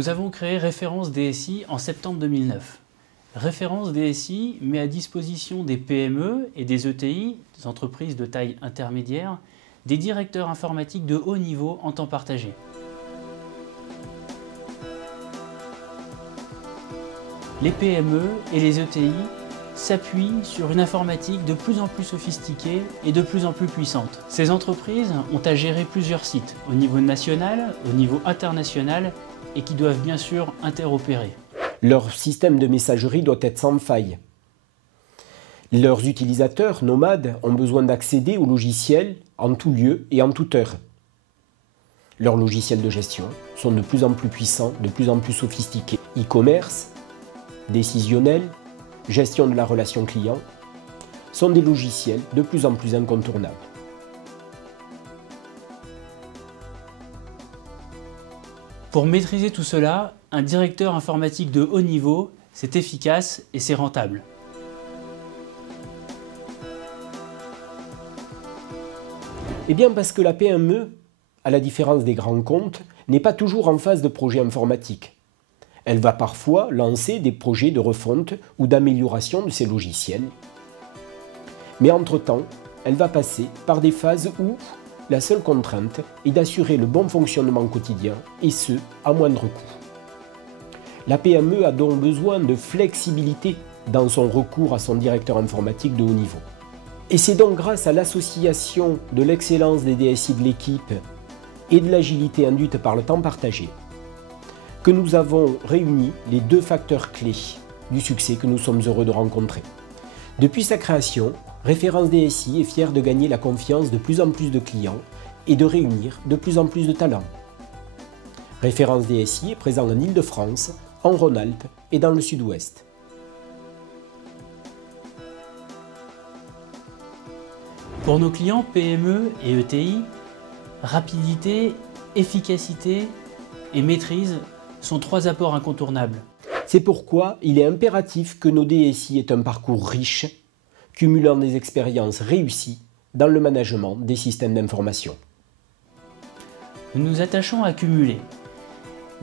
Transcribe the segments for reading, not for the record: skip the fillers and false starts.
Nous avons créé Référence DSI en septembre 2009. Référence DSI met à disposition des PME et des ETI, des entreprises de taille intermédiaire, des directeurs informatiques de haut niveau en temps partagé. Les PME et les ETI s'appuient sur une informatique de plus en plus sophistiquée et de plus en plus puissante. Ces entreprises ont à gérer plusieurs sites, au niveau national, au niveau international, et qui doivent bien sûr interopérer. Leur système de messagerie doit être sans faille. Leurs utilisateurs, nomades, ont besoin d'accéder aux logiciels en tout lieu et en toute heure. Leurs logiciels de gestion sont de plus en plus puissants, de plus en plus sophistiqués. E-commerce, décisionnel, gestion de la relation client, sont des logiciels de plus en plus incontournables. Pour maîtriser tout cela, un directeur informatique de haut niveau, c'est efficace et c'est rentable. Eh bien parce que la PME, à la différence des grands comptes, n'est pas toujours en phase de projet informatique. Elle va parfois lancer des projets de refonte ou d'amélioration de ses logiciels. Mais entre-temps, elle va passer par des phases où la seule contrainte est d'assurer le bon fonctionnement quotidien, et ce, à moindre coût. La PME a donc besoin de flexibilité dans son recours à son directeur informatique de haut niveau. Et c'est donc grâce à l'association de l'excellence des DSI de l'équipe et de l'agilité induite par le temps partagé que nous avons réuni les deux facteurs clés du succès que nous sommes heureux de rencontrer. Depuis sa création, Référence DSI est fière de gagner la confiance de plus en plus de clients et de réunir de plus en plus de talents. Référence DSI est présent en Île-de-France, en Rhône-Alpes et dans le Sud-Ouest. Pour nos clients PME et ETI, rapidité, efficacité et maîtrise sont trois apports incontournables. C'est pourquoi il est impératif que nos DSI aient un parcours riche, cumulant des expériences réussies dans le management des systèmes d'information. Nous nous attachons à cumuler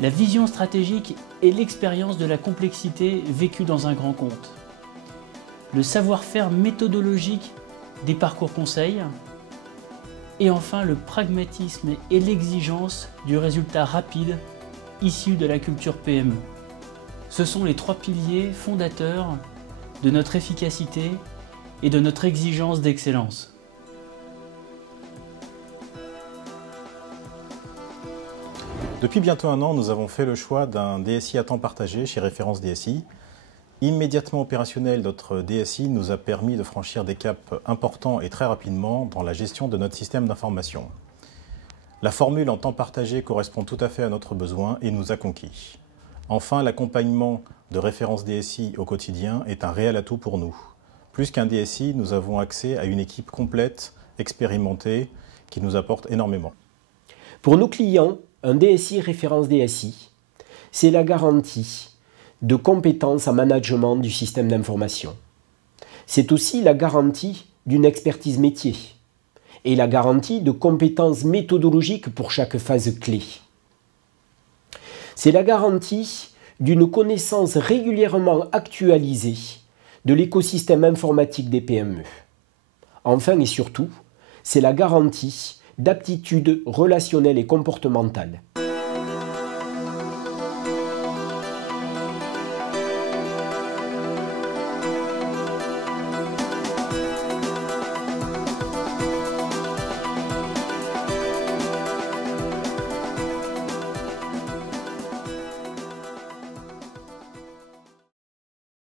la vision stratégique et l'expérience de la complexité vécue dans un grand compte, le savoir-faire méthodologique des parcours conseils, et enfin le pragmatisme et l'exigence du résultat rapide issu de la culture PME. Ce sont les trois piliers fondateurs de notre efficacité et de notre exigence d'excellence. Depuis bientôt un an, nous avons fait le choix d'un DSI à temps partagé chez Référence DSI. Immédiatement opérationnel, notre DSI nous a permis de franchir des caps importants et très rapidement dans la gestion de notre système d'information. La formule en temps partagé correspond tout à fait à notre besoin et nous a conquis. Enfin, l'accompagnement de Référence DSI au quotidien est un réel atout pour nous. Plus qu'un DSI, nous avons accès à une équipe complète, expérimentée, qui nous apporte énormément. Pour nos clients, un DSI Référence DSI, c'est la garantie de compétences en management du système d'information. C'est aussi la garantie d'une expertise métier et la garantie de compétences méthodologiques pour chaque phase clé. C'est la garantie d'une connaissance régulièrement actualisée de l'écosystème informatique des PME. Enfin et surtout, c'est la garantie d'aptitudes relationnelles et comportementales